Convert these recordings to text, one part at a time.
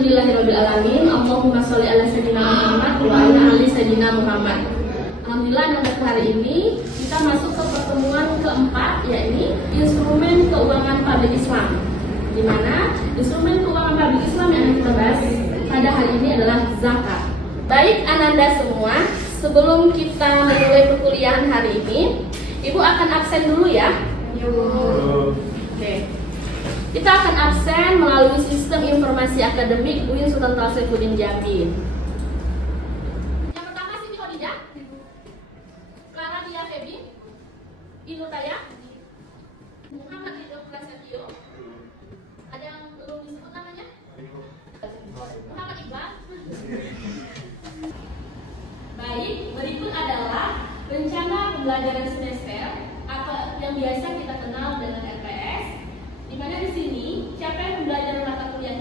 Alhamdulillahirobbilalamin. Allahumma sholli ala sayyidina Muhammad wa ala ali sayyidina Muhammad. Alhamdulillah, pada hari ini kita masuk ke pertemuan keempat, yakni instrumen keuangan publik Islam. Di mana instrumen keuangan publik Islam yang akan kita bahas pada hari ini adalah zakat. Baik Ananda semua, sebelum kita memulai perkuliahan hari ini, Ibu akan absen dulu ya. Oke. Kita akan absen melalui sistem informasi akademik UIN Sultan Saifuddin Jambi. Yang pertama Siti Khadijah, Clara Dia Febi, Ibu Taya, Muhammad Ridho Prasetyo. Ada yang belum disebut namanya? Muhammad Iqbal. Baik, berikut adalah rencana pembelajaran semester atau yang biasa kita kenal dengan RPS. Di mana di sini capaian pembelajaran mata kuliah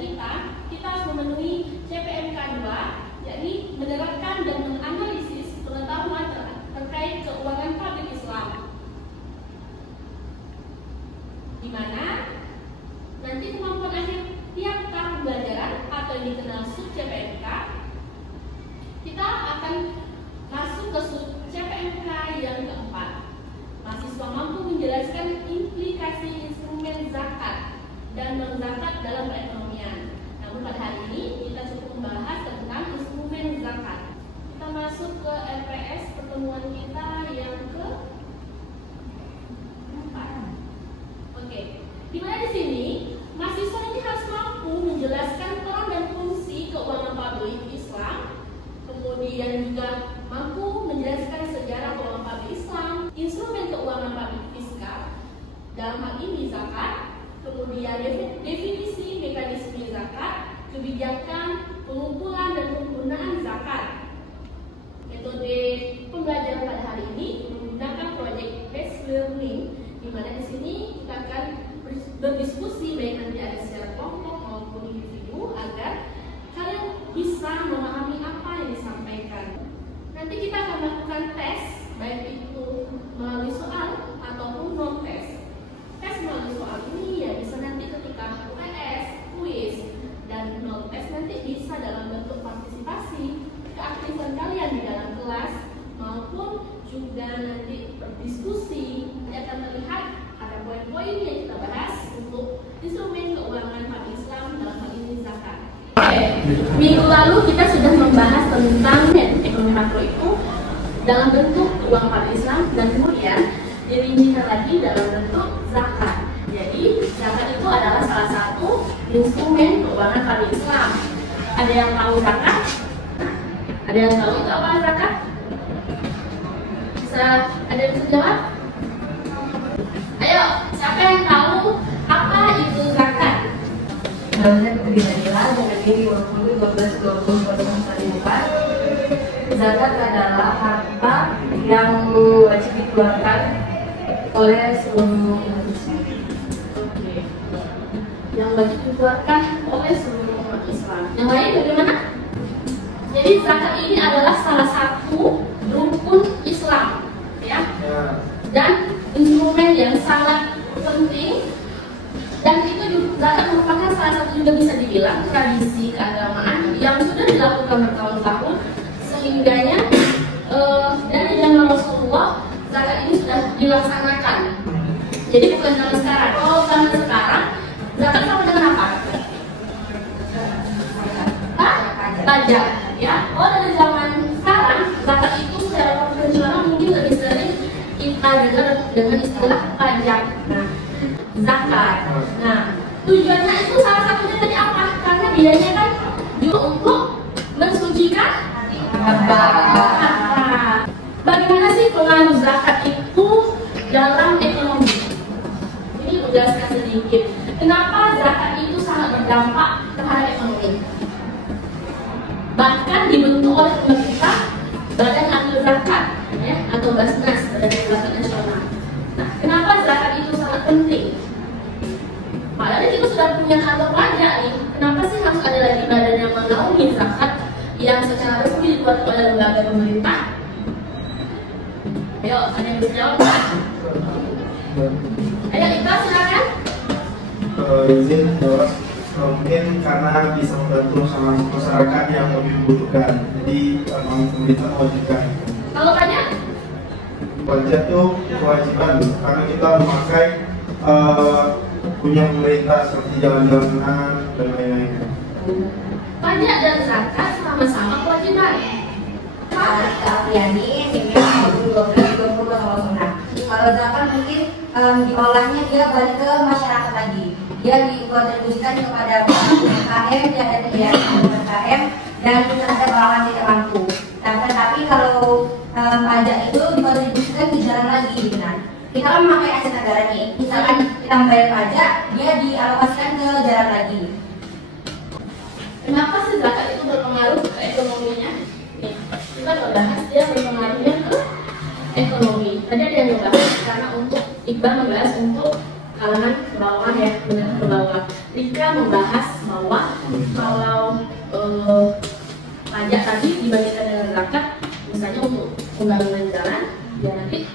kita harus memenuhi CPMK 2, yakni menerapkan dan menganalisis pengetahuan terkait keuangan publik Islam. Di mana nanti kemampuan akhir tiap tahun pembelajaran atau yang dikenal sub CPMK, kita akan masuk ke sub CPMK yang keempat. Mahasiswa mampu menjelaskan implikasi instrumen zakat dan non-zakat dalam perekonomian. Namun pada hari ini kita cukup membahas tentang instrumen zakat. Kita masuk ke RPS pertemuan kita yang keempat. Oke, dimana di sini mahasiswa ini harus mampu menjelaskan peran dan fungsi keuangan publik Islam, kemudian juga mampu menjelaskan sejarah keuangan publik Islam, instrumen keuangan publik fiskal, dalam hal ini zakat, kemudian definisi mekanisme zakat, kebijakan, pengumpulan dan penggunaan zakat. Metode pembelajaran pada hari ini menggunakan project based learning, di mana di sini kita akan berdiskusi baik nanti ada secara kelompok maupun individu agar kalian bisa memahami apa yang disampaikan. Nanti kita akan melakukan tes, baik itu melalui soal ataupun non tes. Tes melalui soal ini ya bisa nanti ketika UTS, kuis, dan non tes nanti bisa dalam bentuk partisipasi keaktifan kalian di dalam kelas maupun juga nanti berdiskusi. Nanti akan terlihat ada poin-poin yang kita bahas untuk instrumen keuangan publik Islam dalam hal ini zakat. Minggu lalu kita sudah membahas tentang ekonomi makro itu dalam bentuk keuangan publik Islam dan kemudian dirincikan lagi dalam bentuk zakat. Jadi zakat itu adalah salah satu instrumen keuangan publik Islam. Ada yang tahu zakat? Ada yang tahu itu apa zakat? Ada yang bisa jawab? Ayo, siapa yang tahu apa itu zakat? Sebenarnya seperti Danila dengan diri waktu 12-20 zakat adalah harta yang wajib dikeluarkan oleh seluruh manusia. Yang wajib dikeluarkan oleh seluruh umat Islam. Yang lain bagaimana? Jadi zakat ini adalah salah satu rukun Islam, ya, dan instrumen yang sangat penting. Dan itu juga zakat merupakan salah satu juga bisa dibilang tradisi keagamaan yang sudah dilakukan bertahun-tahun, sehingganya dari zaman Rasulullah zakat ini sudah dilaksanakan. Jadi bukan zaman sekarang. Kalau zaman sekarang zakat sama dengan apa? Pajak, ya. Oh, dari zaman sekarang zakat itu secara konvensional mungkin lebih sering kita dengar dengan istilah pajak. Zakat. Nah, tujuannya itu salah satunya tadi apa? Karena dianya kan juga untuk mensucikan harta. Bagaimana sih pengaruh zakat itu dalam ekonomi? Ini jelaskan sedikit. Kenapa zakat itu sangat berdampak terhadap ekonomi? Bahkan dibentuk oleh pemerintah Badan Amil Zakat, ya, atau Basnas, Badan Zakat Nasional. Nah, kenapa zakat itu sangat penting? Padahal kita sudah punya kantor pajak nih. Kenapa sih harus ada lagi badan yang menaungi zakat yang secara resmi dibuat oleh lembaga pemerintah? Ayo, ada yang bisa jawab? Ayo, Iqbal silakan. Izin jawab mungkin karena bisa membantu sama masyarakat yang lebih membutuhkan. Jadi memang pemerintah mewajibkan. Kalau pajak? Pajak itu kewajiban karena kita memakai punya pemerintah seperti jalan-jalanan dan lain-lain. Pajak dan zakat sama-sama kewajiban. Yani timnya 2012 kalau sunnah. Kalau zakat mungkin diolahnya dia balik ke masyarakat lagi. Dia dikontribusikan kepada UMKM dan ada UMKM dan terhadap orang tidak mampu. Nah, tetapi kalau pajak itu dikontribusikan ke jalan lagi, gitu kan? Kita kan memakai aset negara nih. Misalkan kita membayar pajak, dia dialokasikan ke jalan lagi. Kenapa sih zakat itu berpengaruh ke ekonominya? Kita membahas dia berpengaruhnya ke ekonomi. Tadi ada yang membahas karena untuk Iqbal membahas untuk kalangan bawah ya, menengah ke bawah. Rika membahas bahwa kalau pajak tadi dibandingkan dengan zakat, misalnya untuk pembangunan jalan, ya nanti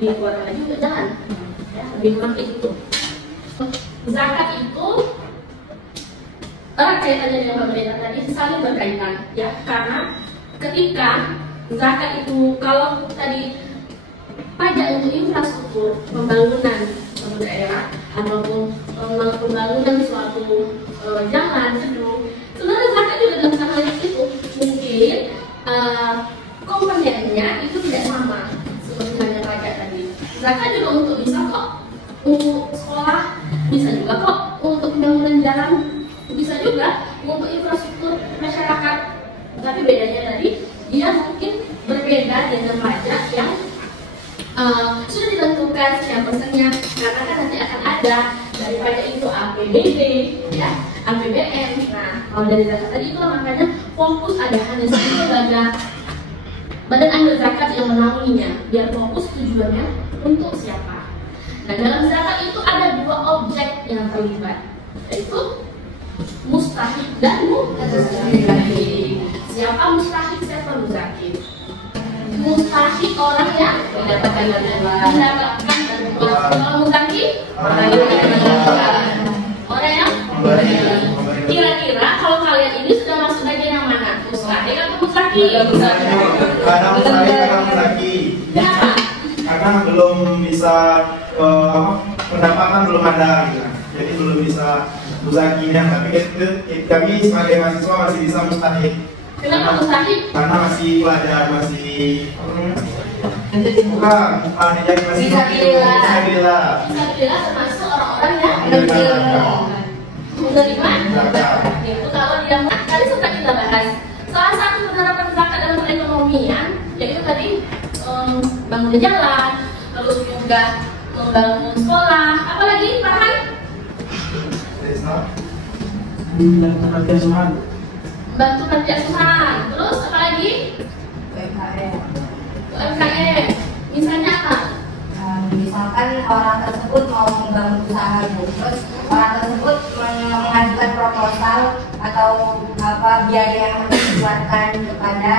dikeluarkan lagi untuk jalan, ya, lebih kurang itu. Zakat itu erat kaitannya dengan pemerintah tadi, saling berkaitan, ya, karena ketika zakat itu kalau tadi pajak untuk infrastruktur pembangunan suatu daerah ataupun pembangunan suatu jalan gedung, sebenarnya zakat juga dalam hal itu mungkin komponennya itu tidak sama seperti hanya pajak tadi. Zakat juga untuk bisa kok untuk sekolah, bisa juga kok untuk pembangunan jalan, bisa juga untuk infrastruktur masyarakat. Tapi bedanya tadi dia mungkin berbeda dengan pajak yang sudah ditentukan sekian persennya, karena kan nanti akan ada dari pajak itu APBD, ya, APBN. Nah, kalau dari zakat tadi itu makanya fokus ada hanya satu lembaga badan amil zakat yang menaunginya, biar fokus tujuannya untuk siapa. Nah, dalam zakat itu ada dua objek yang terlibat, yaitu mustahik dan muzakir. Siapa mustahik, siapa muzakir? Mustahik orang yang mendapatkan bantuan. Kalau muzakir orang yang kira-kira kalau kalian ini sudah masuk bagian yang mana? Mustahik atau muzakir? Kadang mustahik, kadang muzakir. Ya. Karena belum bisa pendapatan belum ada gitu. Jadi belum bisa muzakirnya, tapi kami sebagai mahasiswa masih bisa mustahik. Kenapa mustahik? Karena masih pelajar, masih bukan jadi masih Bisa bila termasuk orang-orang yang menerima zakat. Itu kalau dia tadi sempat kita bahas salah satu penerapan zakat dalam perekonomian, yaitu tadi bangun jalan, terus juga membangun sekolah, apalagi Farhan? Bantu panti asuhan. Bantu panti asuhan. Terus apalagi? UMKM. Misalnya apa? Misalkan orang tersebut mau membangun usaha, terus orang tersebut mengajukan proposal atau biaya yang harus dikeluarkan kepada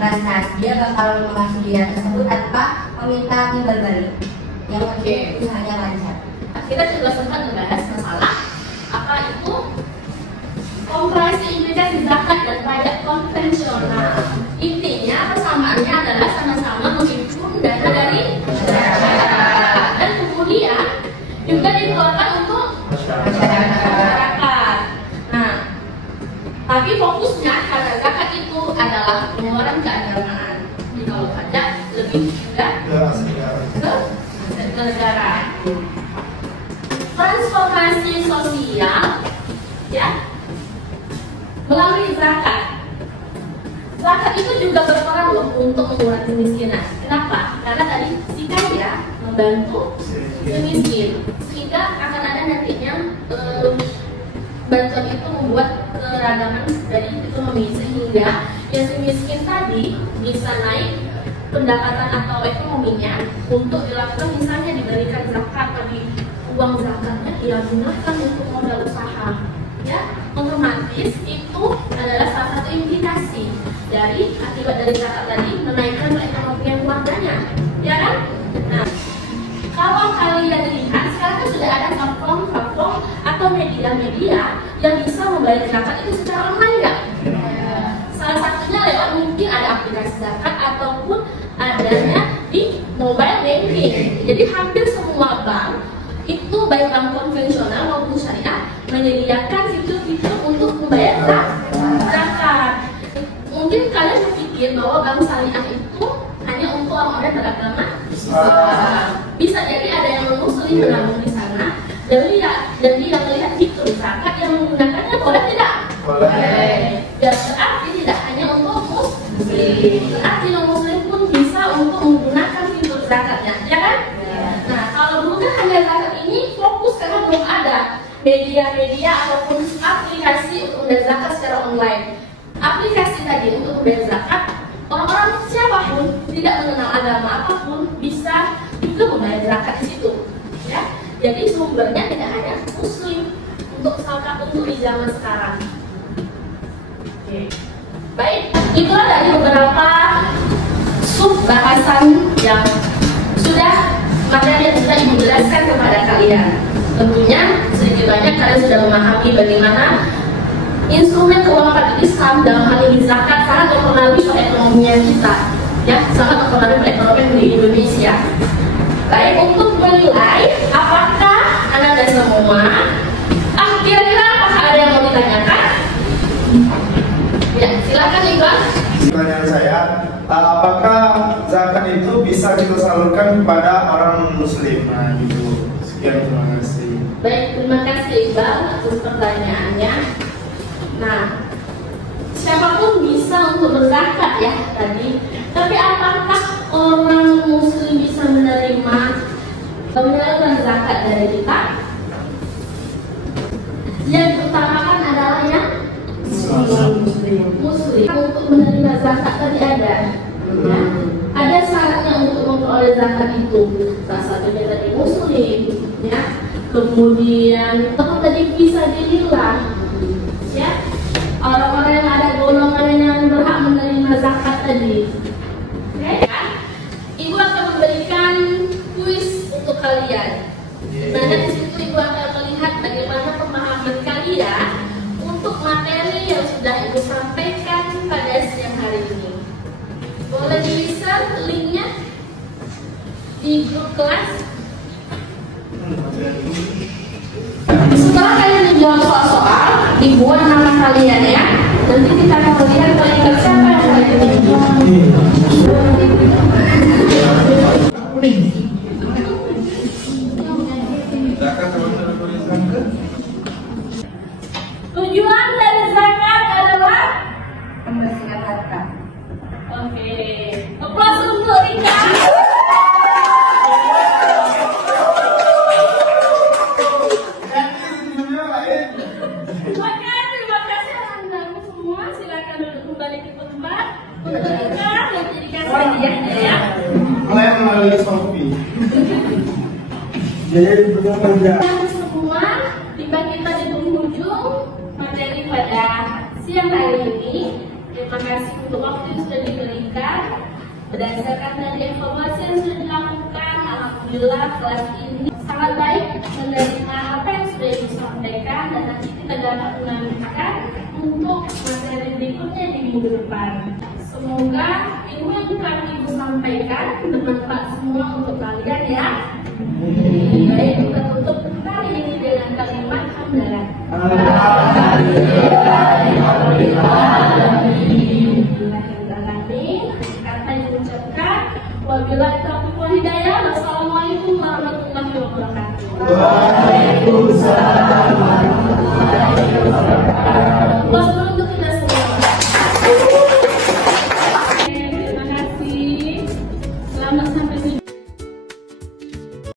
Basnas, dia bakal mengasih biaya tersebut tanpa meminta timbal balik yang usahanya lancar. Kita juga sempat membahas masalah apa itu komparasi implikasi zakat dan pajak konvensional. Intinya persamaannya adalah sama-sama menghimpun dana dari masyarakat dan kemudian juga dikeluarkan untuk masyarakat. Nah, tapi fokusnya karena zakat itu adalah pengeluaran keagamaan. Jadi kalau pajak lebih juga ke negara. Transformasi sosial, ya, melalui zakat. Zakat itu juga berperan loh untuk mengurangi kemiskinan. Kenapa? Karena tadi si kaya membantu si miskin, sehingga akan ada nantinya bantuan itu membuat keragaman dari ekonomi, sehingga yang si miskin tadi bisa naik pendapatan atau ekonominya untuk dilakukan, misalnya diberikan zakat tadi, uang zakatnya ia gunakan untuk modal usaha, ya, otomatis itu adalah salah satu implikasi dari akibat dari zakat tadi, menaikkan perekonomian keluarganya, ya kan? Nah, kalau kalian lihat sekarang kan sudah ada platform atau media-media yang bisa membayar zakat itu secara online nggak? Salah satunya lewat mungkin ada aplikasi zakat ataupun adanya di mobile banking. Jadi hampir semua bank itu baik bank konvensional maupun syariah menyediakan fitur-fitur untuk membayar zakat. Mungkin kalian berpikir bahwa bank syariah itu hanya untuk orang-orang beragama Islam. Bisa jadi ada yang non-muslim menabung di sana dan dia melihat fitur zakat yang menggunakannya, boleh tidak? Boleh. Dan berarti tidak hanya untuk muslim, berarti non-muslim pun bisa untuk menggunakan fitur zakatnya, ya kan? Nah, kalau dulu kan hanya zakat ini fokus karena belum ada media-media ataupun aplikasi untuk membayar zakat secara online. Aplikasi tadi untuk membayar zakat, orang-orang siapapun tidak mengenal agama apapun bisa juga membayar zakat di situ, ya. Jadi sumbernya tidak hanya muslim untuk di zaman sekarang. Oke. Baik, itulah dari beberapa sub bahasan yang sudah materi yang sudah Ibu jelaskan kepada kalian. Tentunya sedikit banyak kalian sudah memahami bagaimana instrumen keuangan Islam dalam hal ini zakat sangat mempengaruhi perekonomian kita, ya, sangat mempengaruhi perekonomian di Indonesia. Baik, untuk menilai apakah Anda semua, kira-kira apakah ada yang mau ditanyakan? Ya, silakan Iqbal. Pertanyaan saya, apakah zakat itu bisa kita salurkan kepada orang muslim? Nah, gitu. Sekian, terima kasih. Baik, terima kasih Iqbal atas pertanyaannya. Nah, siapapun bisa untuk berzakat ya tadi. Tapi apakah orang muslim bisa menerima penyaluran zakat dari kita? Yang utamakan adalah yang muslim untuk menerima zakat tadi ada. Ya. Ada syaratnya untuk memperoleh zakat itu. Salah satunya tadi muslim, ya. Kemudian tadi bisa dilihat, ya. Orang-orang yang ada golongan yang berhak menerima zakat tadi. Oke, kan? Ibu akan memberikan kuis untuk kalian. Nah, dari situ Ibu akan melihat bagaimana pemahaman kalian untuk materi yang sudah Ibu sampaikan pada siang hari ini. Boleh di-share linknya di grup kelas. Setelah kalian menjawab soal-soal, dibuat nama kalian ya. Nanti kita akan melihat peringkat siapa yang kalian tujuan dari zakat adalah Membersihkan harta. oke. Aplaus untuk Rika. Terima kasih Anda semua. Silakan duduk kembali ke tempat. Untuk Rika dan jadikan hadiahnya ya. Mulai melalui Sofi. Jadi bekerja. Semua tiba kita di penghujung materi pada siang hari ini. Terima kasih untuk waktu yang sudah diberikan. Berdasarkan dari informasi yang sudah dilakukan, alhamdulillah kelas ini sangat baik menerima apa yang sudah disampaikan dan nanti kita dapat menanyakan untuk materi berikutnya di minggu depan. Semoga ilmu yang telah Ibu sampaikan bermanfaat semua untuk kalian ya. Baik, kita tutup kali ini dengan kalimat hamdalah. Kata yang diucapkan, wabillahi taufiq wal hidayah. Wassalamualaikum warahmatullahi wabarakatuh. Waalaikumsalam.